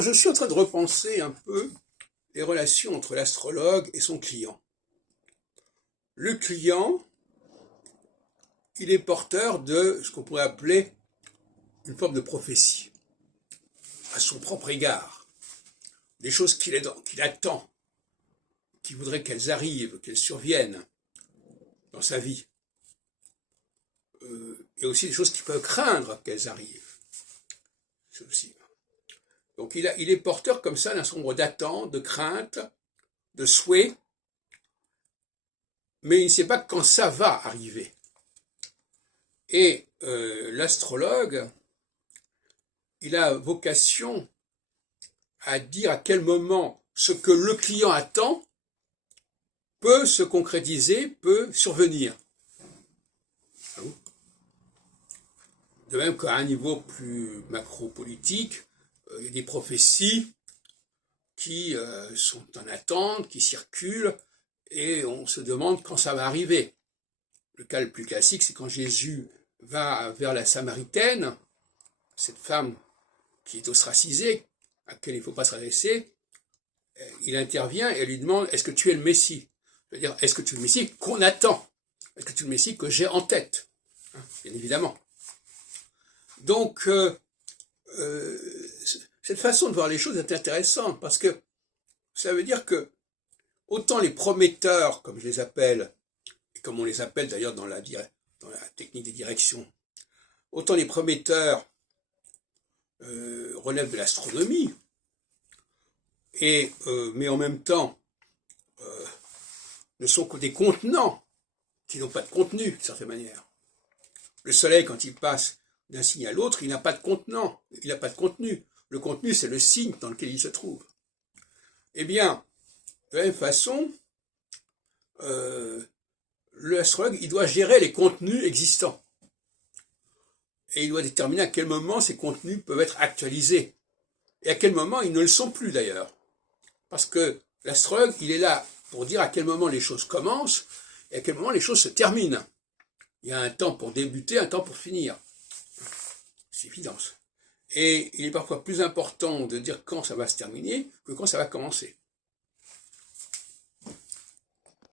Alors, je suis en train de repenser un peu les relations entre l'astrologue et son client. Le client, il est porteur de ce qu'on pourrait appeler une forme de prophétie, à son propre égard. Des choses qu'il attend, qu'il voudrait qu'elles arrivent, qu'elles surviennent dans sa vie. Il y a aussi des choses qu'il peut craindre qu'elles arrivent. C'est aussi. Donc il est porteur comme ça d'un certain nombre d'attentes, de craintes, de souhaits, mais il ne sait pas quand ça va arriver. Et l'astrologue, il a vocation à dire à quel moment ce que le client attend peut se concrétiser, peut survenir. De même qu'à un niveau plus macro-politique, il y a des prophéties qui sont en attente, qui circulent, et on se demande quand ça va arriver. Le cas le plus classique, c'est quand Jésus va vers la Samaritaine, cette femme qui est ostracisée, à laquelle il ne faut pas s'adresser, il intervient et elle lui demande « Est-ce que tu es le Messie ?» C'est-à-dire « Est-ce que tu es le Messie qu'on attend? Est-ce que tu es le Messie que j'ai en tête ?» Bien évidemment. Donc, cette façon de voir les choses est intéressante parce que ça veut dire que autant les prometteurs, comme je les appelle, et comme on les appelle d'ailleurs dans la technique des directions, autant les prometteurs relèvent de l'astronomie, mais en même temps ne sont que des contenants qui n'ont pas de contenu, d'une certaine manière. Le soleil, quand il passe d'un signe à l'autre, il n'a pas de contenant, il n'a pas de contenu. Le contenu, c'est le signe dans lequel il se trouve. Eh bien, de la même façon, l'astrologue, il doit gérer les contenus existants. Et il doit déterminer à quel moment ces contenus peuvent être actualisés. Et à quel moment ils ne le sont plus d'ailleurs. Parce que l'astrologue, il est là pour dire à quel moment les choses commencent et à quel moment les choses se terminent. Il y a un temps pour débuter, un temps pour finir. C'est évident. Et il est parfois plus important de dire quand ça va se terminer que quand ça va commencer.